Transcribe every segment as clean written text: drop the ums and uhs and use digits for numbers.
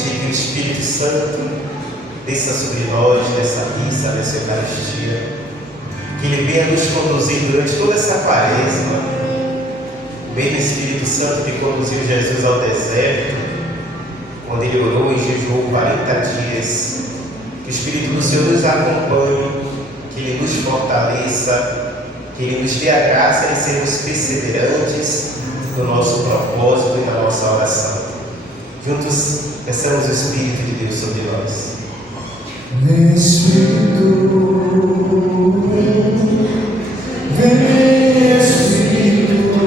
pedir que o Espírito Santo desça sobre nós, nessa missa, nessa Eucaristia, que Ele venha nos conduzir durante toda essa quaresma. O mesmo Espírito Santo que conduziu Jesus ao deserto, quando Ele orou e jejuou 40 dias. Que o Espírito do Senhor nos acompanhe, que Ele nos fortaleça, que Ele nos dê a graça de sermos perseverantes no nosso propósito e na nossa oração. Juntos, peçamos o Espírito de Deus sobre nós. Vem Espírito, vem Espírito,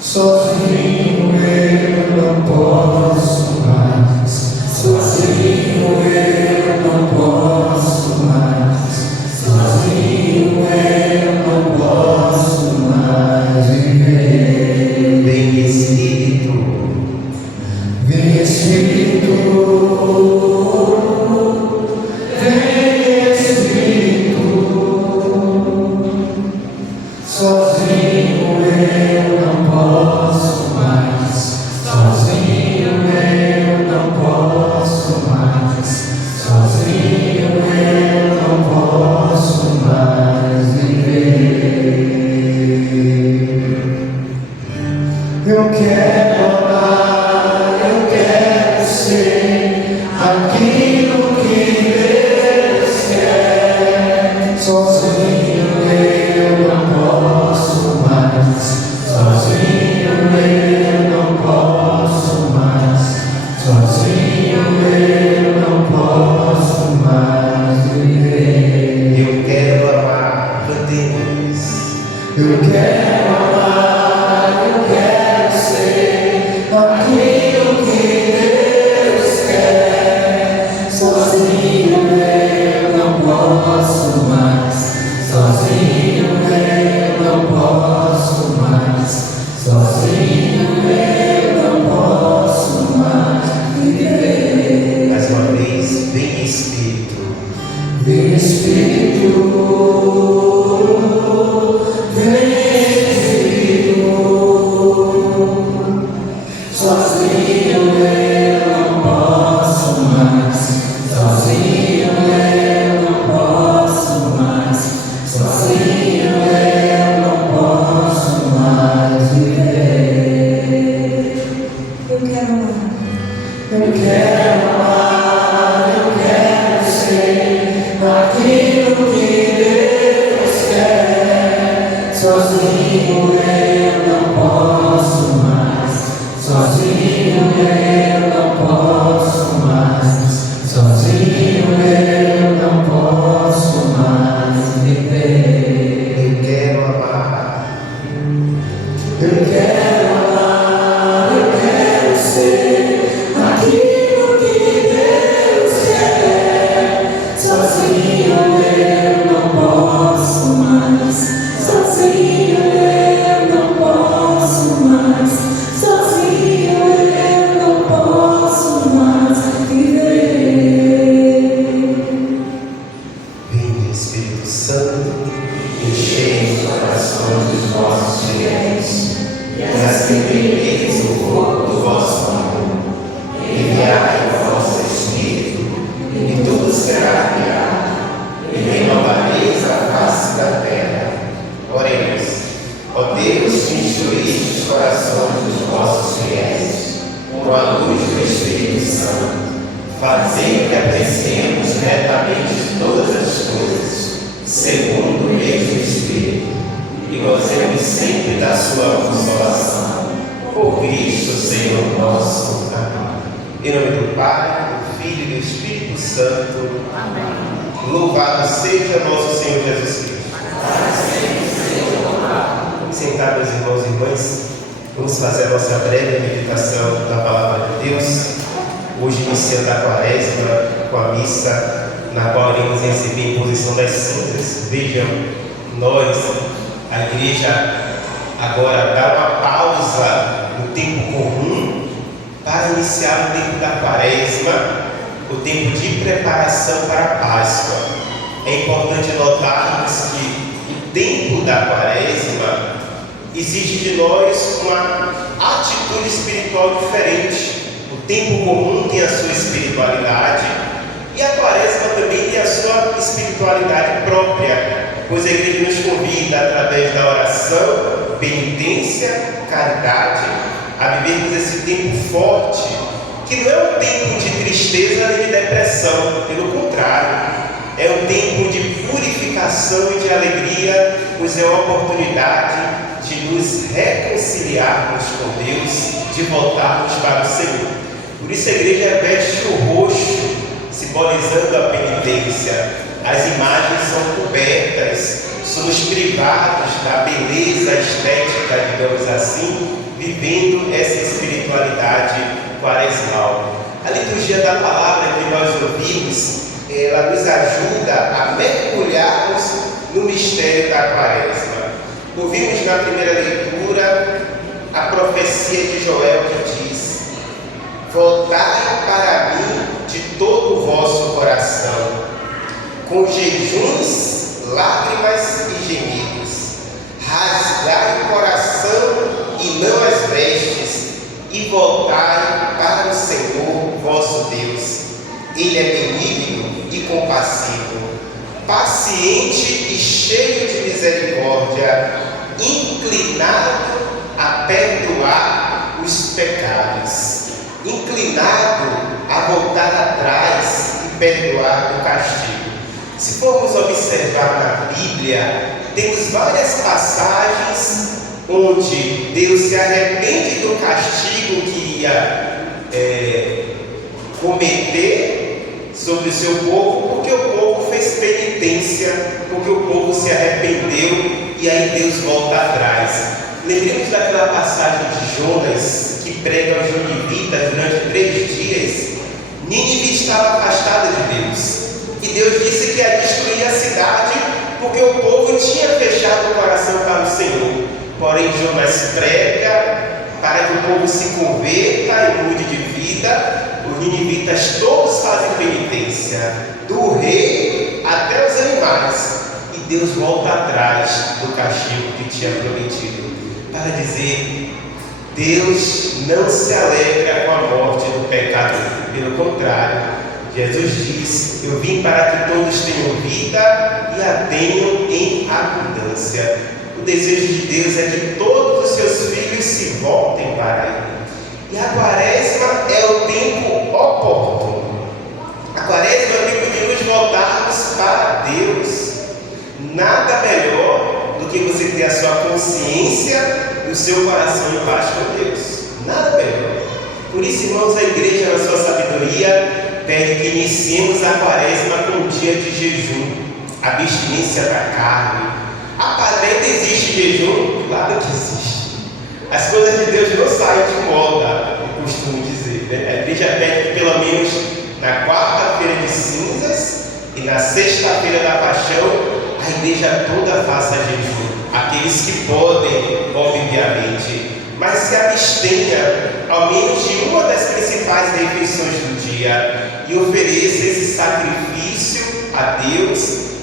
sozinho eu não posso mais, sozinho eu não posso mais, sozinho eu não posso mais viver. Vem Espírito, vem Espírito, vem Espírito, sozinho eu não posso mais, sozinho eu não posso mais, sozinho eu não posso mais viver. Eu quero amar, eu quero ser aquilo que Deus quer. Sozinho eu não posso mais, sozinho eu não posso mais, sozinho eu não posso mais viver. eu quero amar, cantemos. Eu quero amar, eu quero ser aquilo que Deus quer. Sozinho eu não posso mais, sozinho eu não posso mais, sozinho eu não posso mais viver. Mais uma vez, vem Espírito, Vem Espírito, vem Espírito, sozinho eu não posso mais, sozinho eu não posso mais, sozinho eu não posso mais viver. Eu quero amar. Eu quero amar, eu quero ser aquilo que Deus quer. Sozinho eu não posso mais, sozinho eu não posso mais, sozinho eu não posso mais viver. eu quero amar. Eu quero amar, eu quero ser aquilo que Deus quer. Sozinho eu não posso mais, sozinho eu não posso mais, sozinho eu não posso mais viver. Vem Espírito Santo, enchei os corações dos vossos fiéis e acendei o fogo do vosso amor. Enviai o vosso Espírito e tudo será criado e renovareis a face da terra. Oremos. Ó Deus, que instruíste os corações dos vossos fiéis com a luz do Espírito Santo, fazei que apreciemos retamente todas as coisas, segundo o mesmo Espírito, e gozemos sempre da sua consolação. Por Cristo, Senhor nosso. Amém. Em nome do Pai, do Filho e do Espírito Santo. Amém. Louvado seja nosso Senhor Jesus Cristo. Vamos sentar, meus irmãos e irmãs. Vamos fazer a nossa breve meditação da Palavra de Deus. Hoje iniciando a quaresma com a missa, na qual iremos receber a imposição das cinzas. Vejam, nós, a igreja, agora dá uma pausa no tempo comum para iniciar o tempo da quaresma, o tempo de preparação para a Páscoa. É importante notarmos que o tempo da quaresma exige de nós uma atitude espiritual diferente. O tempo comum tem a sua espiritualidade e a quaresma também tem a sua espiritualidade própria, pois a igreja nos convida, através da oração, penitência, caridade, a vivermos esse tempo forte, que não é um tempo de tristeza nem de depressão, pelo contrário, é um tempo de purificação e de alegria, pois é uma oportunidade de nos reconciliarmos com Deus, de voltarmos para o Senhor. Por isso a igreja veste o roxo, simbolizando a penitência. As imagens são cobertas, somos privados da beleza estética, digamos assim, vivendo essa espiritualidade quaresmal. A liturgia da palavra que nós ouvimos, ela nos ajuda a mergulharmos no mistério da quaresma. Ouvimos na primeira leitura a profecia de Joel que diz: voltai para mim de todo o vosso coração, com jejuns, lágrimas e gemidos, rasgai o coração e não as vestes, e voltai para o Senhor vosso Deus. Ele é benigno e compassivo, paciente e cheio de misericórdia, inclinado a perdoar os pecados, inclinado a voltar atrás e perdoar o castigo. Se formos observar na Bíblia, temos várias passagens onde Deus se arrepende do castigo que ia cometer sobre o seu povo, porque o povo fez penitência, porque o povo se arrependeu e aí Deus volta atrás. Lembremos daquela passagem de Jonas que prega aos ninivitas durante 3 dias. Nínive estava afastada de Deus e Deus disse que ia destruir a cidade porque o povo tinha fechado o coração para o Senhor. Porém Jonas prega para que o povo se converta e mude de vida. Os ninivitas todos fazem penitência, do rei até os animais, e Deus volta atrás do castigo que tinha prometido, para dizer: Deus não se alegra com a morte do pecador, pelo contrário, Jesus diz: eu vim para que todos tenham vida e a tenham em abundância. O desejo de Deus é que todos os seus filhos se voltem para Ele. E a quaresma é o tempo oportuno. A quaresma é o tempo de nos voltarmos para Deus. Nada melhor do que você ter a sua consciência e o seu coração em paz com Deus. Nada melhor. Por isso, irmãos, a igreja, na sua sabedoria, pede que iniciemos a quaresma com um dia de jejum, abstinência da carne. Aparenta existe jejum? Claro que existe. As coisas de Deus não saem de moda, eu costumo dizer, né? A igreja pede que pelo menos na quarta-feira de cinzas e na sexta-feira da paixão, a igreja toda faça jejum. Aqueles que podem, obviamente, mas se abstenha ao menos de uma das principais refeições do dia e ofereça esse sacrifício a Deus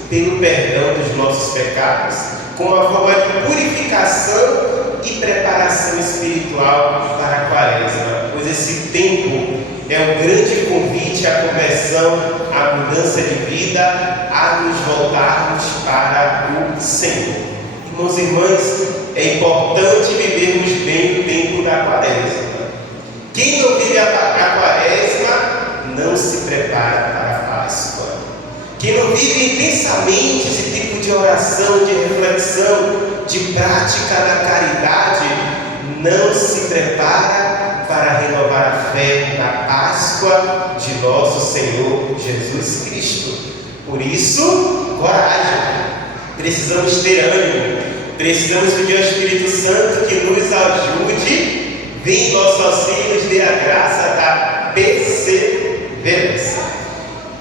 pelo perdão dos nossos pecados, como uma forma de purificação e preparação espiritual para a quaresma, pois esse tempo é um grande convite à conversão, à mudança de vida, a nos voltarmos para o Senhor. Irmãos e irmãs, é importante vivermos bem o tempo da quaresma. Quem não vive a quaresma não se prepara para a Páscoa. Quem não vive intensamente esse tipo de oração, de reflexão, de prática da caridade, não se prepara para renovar a fé na Páscoa de nosso Senhor Jesus Cristo. Por isso, coragem. Precisamos ter ânimo. Precisamos pedir ao Espírito Santo que nos ajude, venha em nosso auxílio, nos dê a graça da perseverança.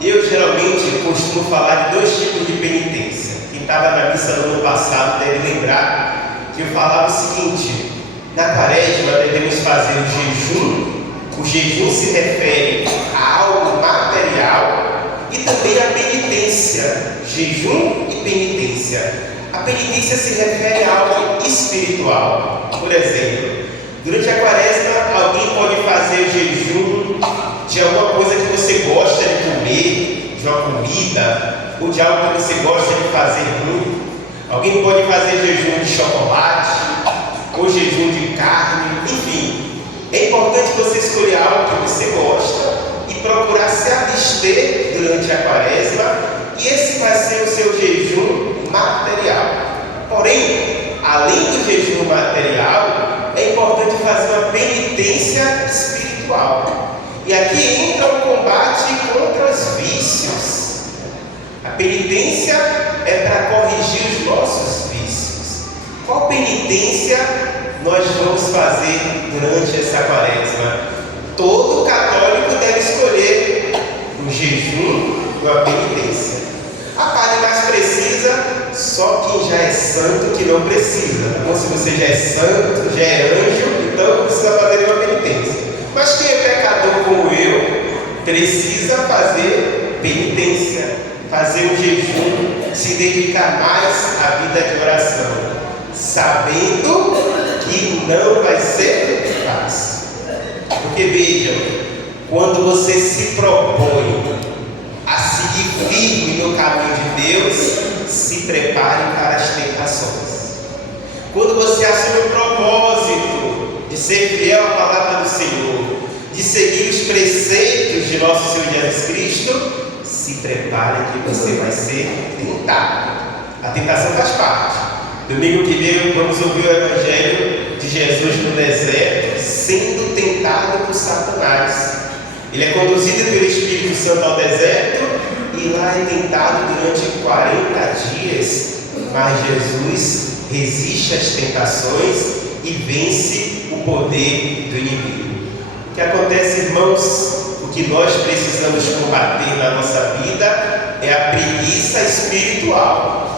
Eu geralmente costumo falar de 2 tipos de penitência. Quem estava na missa no ano passado deve lembrar que eu falava o seguinte: na quaresma devemos fazer o jejum. O jejum se refere a algo material e também a penitência. Jejum e penitência. A penitência se refere a algo espiritual. Por exemplo, Durante a quaresma, alguém pode fazer o jejum de alguma coisa que você gosta de comer, de uma comida, ou de algo que você gosta de fazer muito. Alguém pode fazer jejum de chocolate, ou jejum de carne, enfim. É importante você escolher algo que você gosta e procurar se abster durante a quaresma, e esse vai ser o seu jejum material. Porém, além do jejum material, é importante fazer uma penitência espiritual. E aqui entra o combate contra os vícios. A penitência é para corrigir os nossos vícios. Qual penitência nós vamos fazer durante essa quaresma? Todo católico deve escolher um jejum ou a penitência. A parte mais precisa, só quem já é santo que não precisa. Então, se você já é santo, já é anjo, então não precisa fazer nenhuma penitência. Mas quem é pecador como eu, precisa fazer penitência, fazer um jejum, se dedicar mais à vida de oração, sabendo que não vai ser fácil. Porque vejam, quando você se propõe a seguir firme no caminho de Deus, se prepare para as tentações. Quando você assume o propósito de ser fiel à palavra do Senhor, de seguir os preceitos de nosso Senhor Jesus Cristo, se prepare que você vai ser tentado. A tentação faz parte. Domingo que vem vamos ouvir o Evangelho de Jesus no deserto, sendo tentado por Satanás. Ele é conduzido pelo Espírito Santo ao deserto e lá é tentado durante 40 dias. Mas Jesus resiste às tentações e vence o poder do inimigo. O que acontece, irmãos, o que nós precisamos combater na nossa vida é a preguiça espiritual.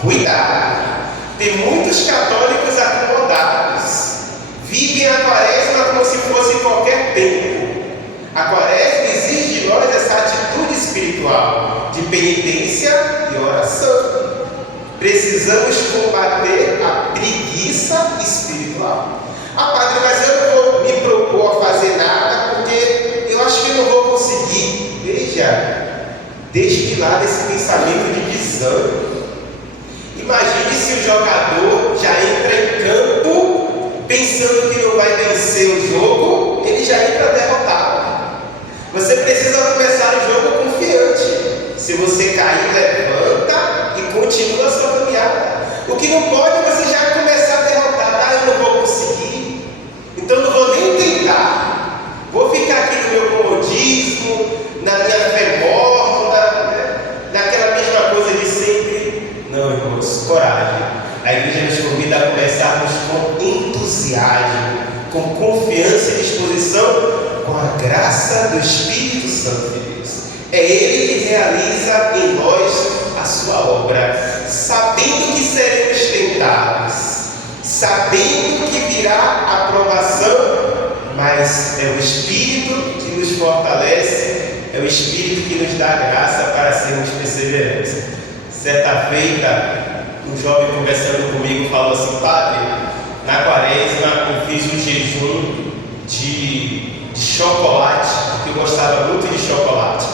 Cuidado! Tem muitos católicos acomodados, vivem a quaresma como se fosse qualquer tempo. A quaresma exige de nós essa atitude espiritual, de penitência e oração. Precisamos combater a preguiça espiritual. Ah, padre, mas eu não vou me propor a fazer nada porque eu acho que não vou conseguir. Veja, deixe de lado esse pensamento de desânimo. Imagine se o jogador já entra em campo pensando que não vai vencer o jogo, ele já entra derrotado. Você precisa começar o jogo confiante. Se você cair, levanta e continua a sua caminhada. O que não pode é você já começar derrotado. Ah, eu não vou conseguir, então não vou nem tentar. Vou ficar aqui no meu comodismo, na minha fé morna, naquela mesma coisa de sempre. Não, irmãos, coragem. A igreja nos convida a começarmos com entusiasmo, com confiança e disposição, com a graça do Espírito Santo de Deus. É Ele que realiza em nós a sua obra, sabendo que seremos tentados, sabendo que virá a aprovação, mas é o Espírito que nos fortalece, é o Espírito que nos dá graça para sermos perseverantes. Certa feita, um jovem conversando comigo falou assim: padre, na quaresma eu fiz um jejum de chocolate, porque eu gostava muito de chocolate.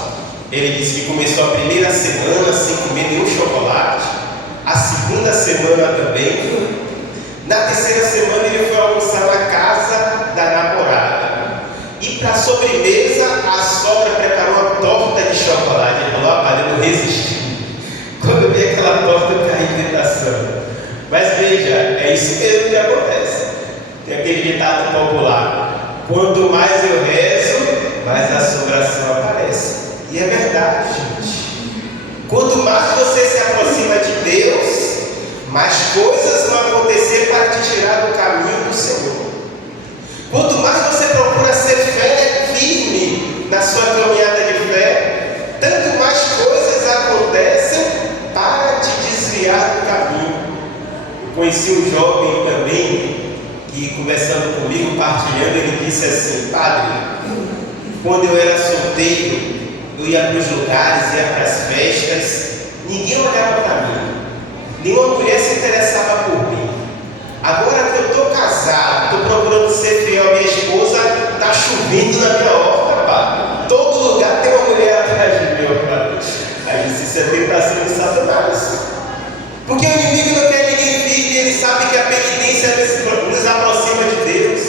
Ele disse que começou a primeira semana sem comer nenhum chocolate, a segunda semana também. Na terceira semana ele foi almoçar na casa da namorada. E para a sobremesa, a sogra preparou uma torta de chocolate. Ele falou: ah, padre, eu não resisti. Quando eu vi aquela torta, eu caí em tentação. Mas veja, é isso mesmo que acontece. Tem aquele ditado popular: quanto mais eu rezo, mais a assombração aparece. E é verdade, gente. Quanto mais você se aproxima de Deus, mais coisas vão acontecer para te tirar do caminho do Senhor. Quanto mais você procura ser firme na sua caminhada de fé, tanto mais coisas acontecem para te desviar do caminho. Eu conheci um jovem também que, conversando comigo, partilhando, ele disse assim: padre, quando eu era solteiro, eu ia para os lugares, ia para as festas, ninguém olhava para mim, nenhuma mulher se interessava por mim. Agora que eu estou casado, estou procurando ser fiel à minha esposa, está chovendo na minha horta, pá. Todo lugar tem uma mulher atrás de mim, pá. Aí isso é tentação de Satanás. Porque o inimigo não quer ninguém firme, ele sabe que a penitência nos aproxima de Deus.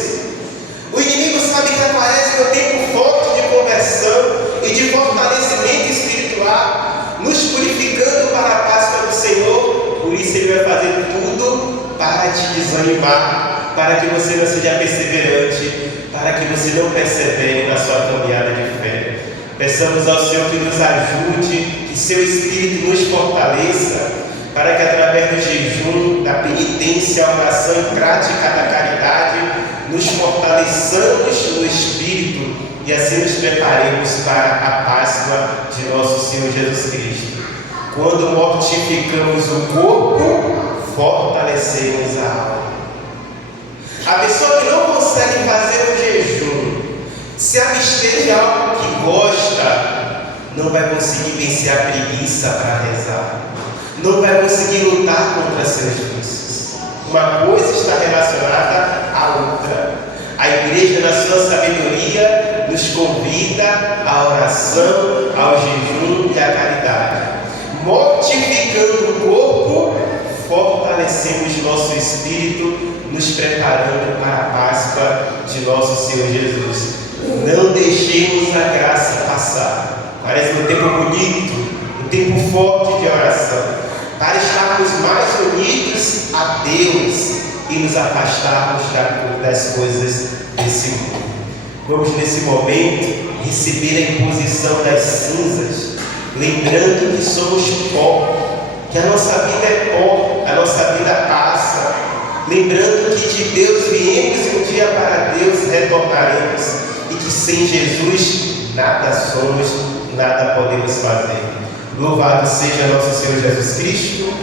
O inimigo sabe que a quaresma é um tempo forte de conversão e de fortalecimento espiritual, nos purificando para a Páscoa do Senhor. Por isso ele vai fazer tudo para te desanimar, para que você não seja perseverante, para que você não persevere na sua caminhada de fé. Peçamos ao Senhor que nos ajude, que seu Espírito nos fortaleça, para que através do jejum, da penitência, a oração e prática da caridade, nos fortaleçamos no Espírito e assim nos preparemos para a Páscoa de nosso Senhor Jesus Cristo. Quando mortificamos o corpo, fortalecemos a alma. A pessoa que não consegue fazer o jejum, se abster de algo que gosta, não vai conseguir vencer a preguiça para rezar, não vai conseguir lutar contra seus vícios. Uma coisa está relacionada à outra. A igreja, na sua sabedoria, nos convida à oração, ao jejum e à caridade. Mortificando o corpo, fortalecemos nosso espírito, nos preparando para a Páscoa de nosso Senhor Jesus. Não deixemos a graça passar. Parece um tempo bonito, um tempo forte de oração, para estarmos mais unidos a Deus e nos afastarmos das coisas desse mundo. Vamos nesse momento receber a imposição das cinzas, lembrando que somos pó, que a nossa vida é pó, a nossa vida passa, lembrando que de Deus viemos e um dia para Deus retornaremos, e que sem Jesus nada somos, nada podemos fazer. Louvado seja nosso Senhor Jesus Cristo.